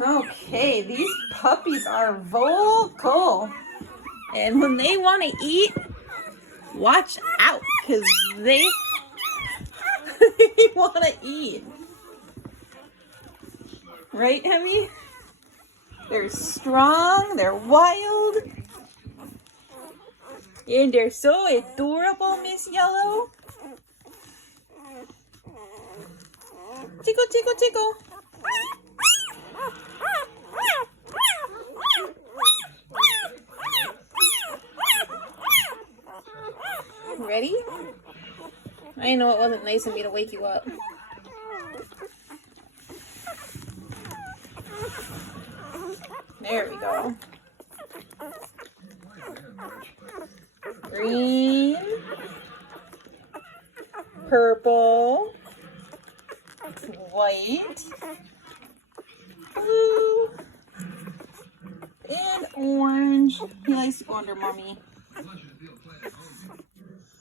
Okay, these puppies are vocal. And when they want to eat, watch out, because they want to eat. Right, Hemi? They're strong, they're wild, and they're so adorable, Miss Yellow. Tickle, tickle, tickle. Ready? I know it wasn't nice of me to wake you up. There we go. Green, purple, white, blue, and orange. He likes to go under mommy.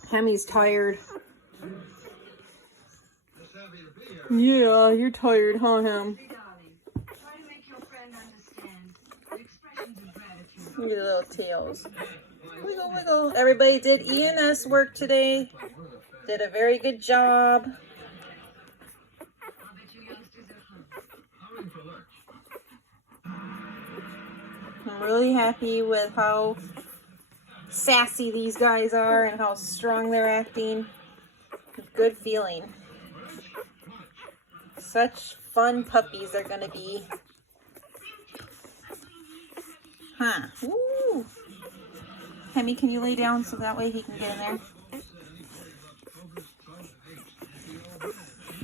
Hemi's tired. Yeah, you're tired, huh, Hem? Look at your little tails. Wiggle, wiggle. Everybody did ENS work today. Did a very good job. I'm really happy with how sassy these guys are and how strong they're acting. Good feeling. Such fun puppies they're gonna be. Huh. Ooh. Hemi, can you lay down so that way he can get in there?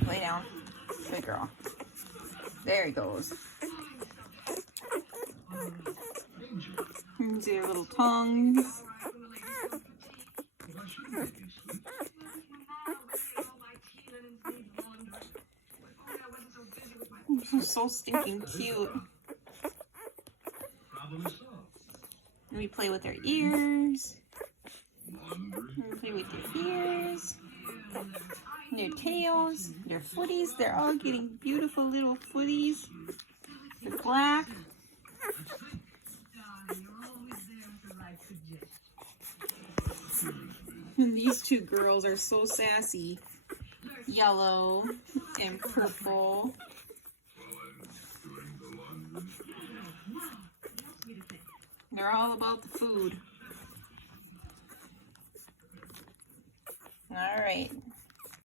Lay down. Good girl. There he goes. Here's your little tongues. They're so stinking cute. Let me play with their ears. Let me play with their ears. Their tails, their footies. They're all getting beautiful little footies. They're black. And these two girls are so sassy. Yellow and purple. They're all about the food. All right.